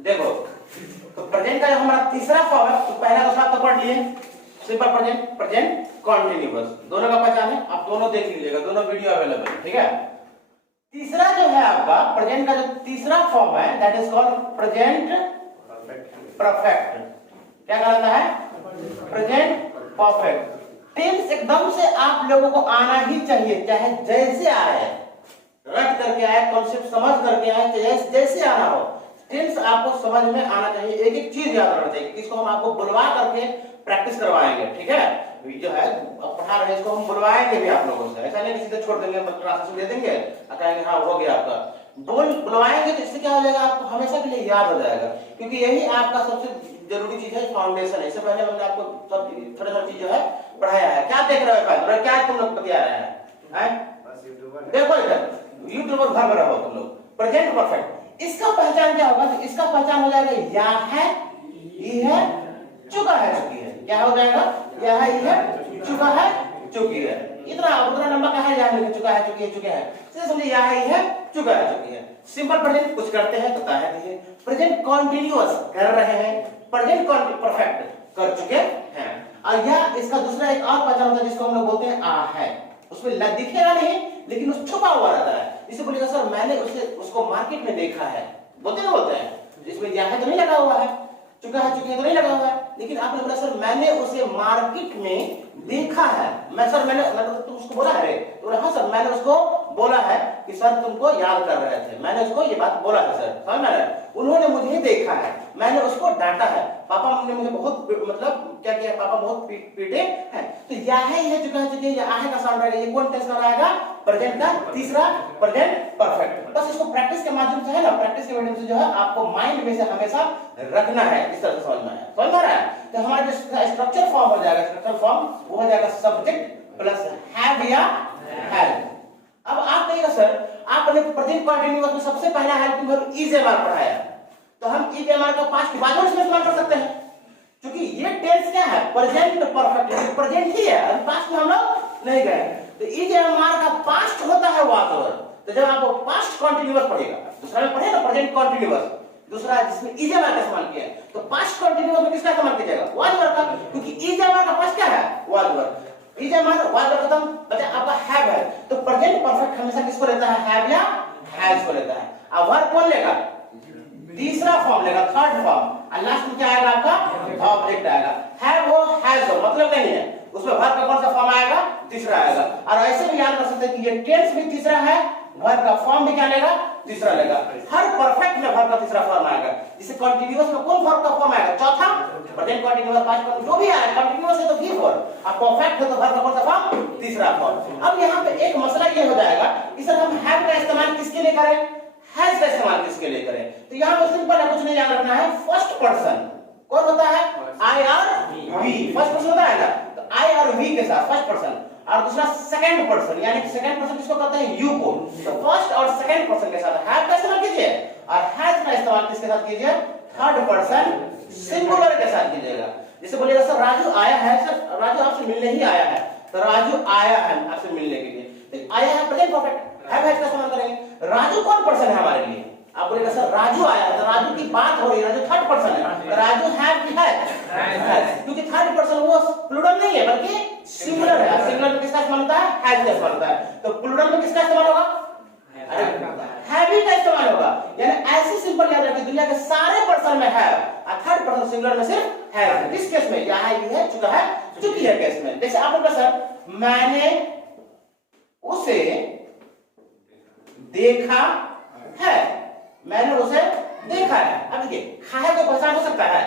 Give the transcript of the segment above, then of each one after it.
देखो तो प्रेजेंट का जो हमारा तीसरा फॉर्म है, तो पहला दूसरा तो पढ़ लिए सिंपल प्रेजेंट, प्रेजेंट कॉन्टिन्यूअस, दोनों का पहचान है, आप दोनों देख लीजिएगा, दोनों वीडियो अवेलेबल है, ठीक है। तीसरा जो है आपका प्रेजेंट का जो तीसरा फॉर्म है that is called present perfect. क्या कहलाता है? Present perfect. टेंस एकदम से आप लोगों को आना ही चाहिए, चाहे जैसे आए, रट करके आए, कॉन्सेप्ट समझ करके आए, जैसे आना हो, टेंस आपको समझ में आना चाहिए। एक एक चीज याद रखना चाहिए, इसको हम आपको बुलवा करके प्रैक्टिस करवाएंगे, ठीक है। जो है पढ़ा रहे इसको हम बुलवाएंगे भी आप लोगों से, ऐसा नहीं कि सीधे छोड़ देंगे, क्लासेस दे देंगे और कहेंगे हाँ हो गया आपका। बुलवाएंगे तो इससे क्या हो जाएगा, आपको हमेशा के लिए याद हो जाएगा, क्योंकि यही आपका सबसे जरूरी चीज है, फाउंडेशन है। इससे पहले हमने आपको सब थोड़ा चीज जो है पढ़ाया है। क्या देख रहे हो, क्या तुम लोग बता रहे हैं? देखो इधर यूट्यूबर घर में रहो तुम लोग। प्रेजेंट परफेक्ट, इसका पहचान क्या होगा? इसका पहचान हो जाएगा या है, ये है, चुका है, चुकी है। क्या हो जाएगा? या है, ये है, चुका है, चुकी है। इतना उतना नंबर का है, या लिख चुका है, चुकी है, चुके हैं, सीधे समझिए या है, ये है, चुका है, चुकी है। सिंपल प्रेजेंट कुछ करते हैं तो है दिए, प्रेजेंट कॉन्टिन्यूअस कर रहे हैं, प्रेजेंट परफेक्ट कर चुके हैं। और यह इसका दूसरा एक और पहचान होता है जिसको हम लोग बोलते हैं आ है। उसमें दिखेगा नहीं लेकिन उस छुपा हुआ रहता है। इसे बोलेगा सर मैंने उसको मार्केट में देखा है, बोलते हैं इसमें या है तो नहीं लगा हुआ है, चुका है, चुकी है तो नहीं लगा हुआ है, लेकिन आपने बोला सर मैंने उसे मार्केट में देखा है। मैं सर मैंने तुम उसको बोला है, तो हाँ सर मैंने उसको बोला है कि सर तुमको याद कर रहे थे, मैंने उसको ये बात बोला है सर, समझ में? उन्होंने मुझे देखा है, मैंने उसको डांटा है, पापा ने मुझे बहुत मतलब क्या किया, पापा बहुत पीटे हैं। तो या है, ये चुका है, चुके या है का साउंड आएगा, ये कौन टेंस आएगा? प्रेजेंट का तीसरा प्रेजेंट परफेक्ट। बस इसको प्रैक्टिस के माध्यम से है ना, प्रैक्टिस के माध्यम से जो है आपको माइंड में से हमेशा रखना है, इस तरह से समझ में आया, समझ में आ रहा है? तो हमारा जो स्ट्रक्चर फॉर्म हो जाएगा, स्ट्रक्चर फॉर्म वो हो जाएगा सब्जेक्ट प्लस हैव या हैज। अब आप कहिएगा सर आपने प्रेजेंट कंटीन्यूअस में सबसे पहला helping verb is am are पढ़ाया, तो हम इज एम आर का पास्ट के बाद में इसमें इस्तेमाल कर सकते हैं, क्योंकि ये टेंस क्या है? प्रेजेंट परफेक्ट, प्रेजेंट ही है, अभी पास्ट में हम लोग नहीं गए। तो इज एम आर का पास्ट होता है वाज ओवर। तो जब आप पास्ट कंटीन्यूअस पढ़ेगा, दूसरा में पढ़े ना प्रेजेंट कंटीन्यूअस, दूसरा जिसमें इज एम आर का इस्तेमाल किया है, तो पास्ट कंटीन्यूअस में किसका इस्तेमाल कीजिएगा? वाज ओवर का, क्योंकि इज एम आर का पास्ट क्या है? Was were. Is am are was were खत्म, बचा आपका हैव है। तो प्रेजेंट परफेक्ट हमेशा किसको लेता है? हैव या हैज को लेता है। अब वर्ब कौन लेगा? तीसरा फॉर्म लेगा, थर्ड फॉर्म, और लास्ट में क्या आएगा? आपका ऑब्जेक्ट आएगा। हैव हो हैज हो मतलब नहीं है, उसमें वर्ब का कौन सा फॉर्म आएगा? तीसरा आएगा। और ऐसे भी याद कर सकते हैं कि ये टेंस भी तीसरा है, वर्ब का फॉर्म भी क्या लेगा? तीसरा लेगा। हर परफेक्ट में वर्ब का तीसरा फॉर्म आएगा। जैसे कंटीन्यूअस में कौन वर्ब का फॉर्म आएगा? चौथा। प्रेजेंट कंटीन्यूअस, पास्ट कंटीन्यूअस, जो भी आए कंटीन्यूअस है तो भी वर्ब, और परफेक्ट है तो वर्ब का कौन सा फॉर्म? तीसरा फॉर्म। अब यहाँ पे एक मसला ये हो जाएगा कि सर हम हैव का इस्तेमाल किसके लिए करें, हैज का इस्तेमाल किसके लिए करें? तो यहाँ पे सिंपल है, कुछ नहीं याद रखना है। फर्स्ट पर्सन कौन होता है? आई और वी। फर्स्ट पर्सन होता है ना, तो आई और वी के साथ फर्स्ट पर्सन, और दूसरा सेकंड पर्सन, यानी कि सेकंड पर्सन किसको कहते हैं? यू को। तो फर्स्ट और सेकंड पर्सन के साथ हैव का इस्तेमाल कीजिए, और हैज का इस्तेमाल किसके साथ कीजिए? थर्ड पर्सन सिंगुलर के साथ कीजिएगा। जैसे बोलिएगा सर राजू आया है, सर राजू आपसे मिलने ही आया है, तो राजू आया है आपसे मिलने के लिए, तो आया है प्रेजेंट परफेक्ट, हैव हैज का इस्तेमाल करेंगे। राजू कौन पर्सन है हमारे लिए? आप बोलेगा सर राजू आया है, तो राजू की बात हो रही है, राजू थर्ड पर्सन है, तो राजू हैव की है, क्योंकि थर्ड पर्सन वो प्लूरल नहीं है बल्कि सिंगुलर है। सिंगुलर में किसका इस्तेमाल होता है? हैज का इस्तेमाल होता है। तो प्लूरल में किसका इस्तेमाल होगा? हैव का इस्तेमाल होगा। यानी ऐसे सिंपल याद रखिए, दुनिया के सारे पर्सन में हैव, और थर्ड पर्सन सिंगुलर में सिर्फ हैव। किस केस में? या है, ये है, चुका है, चुकी है केस में। जैसे आप बोला सर मैंने उसे देखा है, मैंने उसे देखा है। अब देखिए है तो पहचान हो सकता है,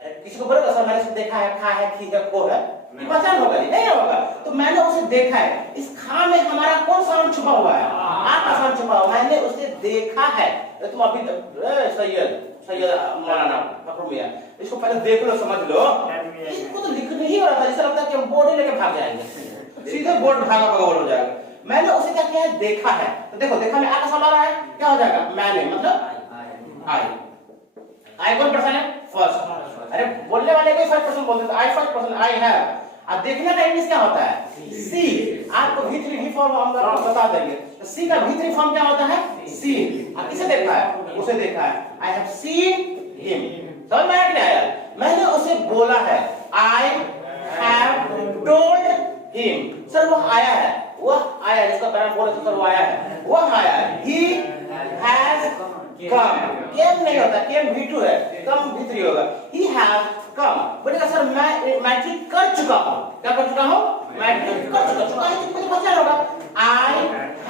किसी को बोलेगा सर मैंने उसे देखा है, खा है, खी है, खो है, पहचान होगा? नहीं होगा। तो मैंने उसे देखा है, इस खा में हमारा कौन साउंड छुपा हुआ है? आ का साउंड छुपा हुआ। मैंने उसे देखा है, तुम अभी सैयद मौलाना फखरुल मियां, इसको पहले देख लो, समझ लो, इसको तो लिखने ही वाला था, जैसा लगता है कि हम बोर्ड लेके भाग जाएंगे, सीधे बोर्ड भागा भगवान हो जाएगा। मैंने उसे क्या किया है? देखा है। तो देखो देखा में आ का साउंड आ रहा है, क्या हो जाएगा? मैंने मतलब आई। आई कौन पर्सन है? फर्स्ट। अरे बोलने वाले को फर्स्ट पर्सन बोलते हैं, आई फर्स्ट पर्सन, आई हैव। अब देखने का इंग्लिश क्या होता है? सी। आपको V3 V4 हम आपको बता देंगे। तो सी का V3 फॉर्म क्या होता है? seen। अब किसे देखा है? उसे देखा है। I have seen him। समझ में आया कि नहीं आया? मैंने उसे बोला है। I have told him। Sir वो आया है, वह आया है, जिसका पैराम बोले तो सर वो आया है, वह आया है। He has come। came नहीं होता, came V2 है, come V3 होगा। He has come। बोलेगा सर मैं मैट्रिक कर चुका हूँ। क्या कर चुका हूँ? मैट्रिक कर चुका है, मुझे पता होगा। I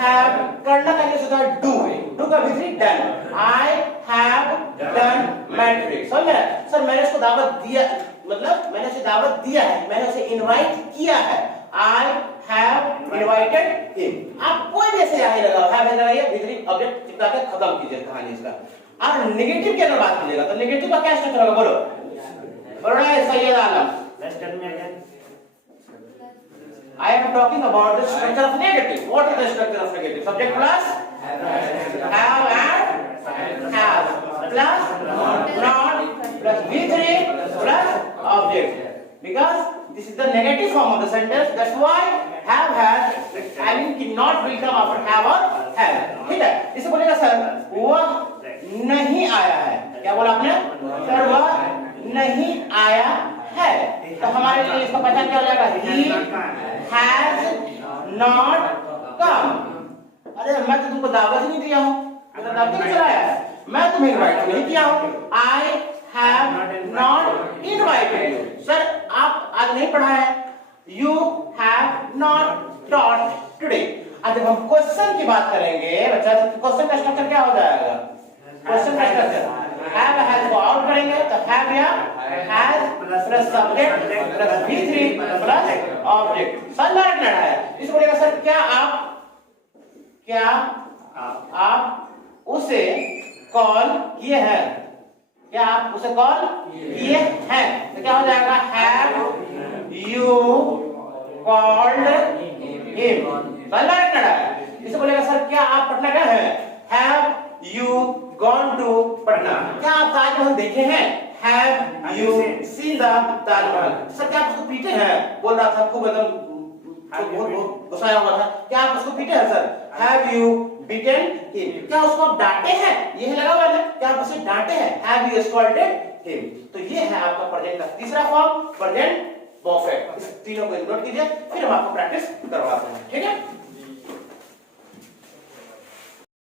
have करना का यूज होता है do का V3 done। I have done matric. समझ में? सर मैंने उसको दावत दिया, मतलब मैंने उसे दावत दिया है, मैंने उसे इनवाइट किया है। I have invited him। आप कोई भी ऐसे यही लगाओ, have लगाइए, V3 ऑब्जेक्ट चिपका के खत्म कीजिए कहानी इसका। आप नेगेटिव की अगर बात कीजिएगा तो नेगेटिव का क्या स्ट्रक्चर होगा? बोलो बोलो सैयद आलम। I am talking about the structure of negative. What is the structure of negative? Subject plus have and has plus not plus V3 plus object. Because this is the negative form of the sentence. That's why have has I mean cannot will come after have or have. ठीक है? इसे बोलेगा sir वह नहीं आया है। क्या बोला आपने? सर वह नहीं आया है। तो हमारे लिए इसका पहचान क्या हो जाएगा? He has not come। अरे मैं तो तुमको दावत ही नहीं दिया हूँ, मेरा दावत नहीं चलाया है, मैं तुम्हें इनवाइट नहीं किया हूँ। I have not invited you। Sir आप आज नहीं पढ़ा है। You have not taught today। अब जब हम क्वेश्चन की बात करेंगे बच्चा, तो क्वेश्चन का स्ट्रक्चर क्या हो जाएगा? क्वेश्चन का स्ट्रक्चर have has को आउट करेंगे तो have या has plus subject plus V3 plus object. Sir लड़ना है। इस बोलेगा सर क्या आप उसे कॉल किए हैं? क्या आप उसे कॉल किए हैं? तो क्या हो जाएगा? Have you called him। Sir लड़ना है। इसे बोलेगा सर क्या आप पटना गए हैं? Have you gone to Patna. क्या आप ताजमहल देखे हैं? Have you seen the Taj Mahal. Sir क्या आप उसको पीटे हैं? बोल रहा था खूब एकदम गुस्साया हुआ था। क्या आप उसको पीटे हैं sir? Have you beaten him। क्या उसको आप डांटे हैं? ये है लगा हुआ है। क्या आप उसे डांटे हैं? Have you scolded him। तो ये है आपका प्रेजेंट का तीसरा फॉर्म, प्रेजेंट परफेक्ट। इस तीनों को नोट कीजिए, फिर हम आपको प्रैक्टिस करवाते हैं। ठीक है?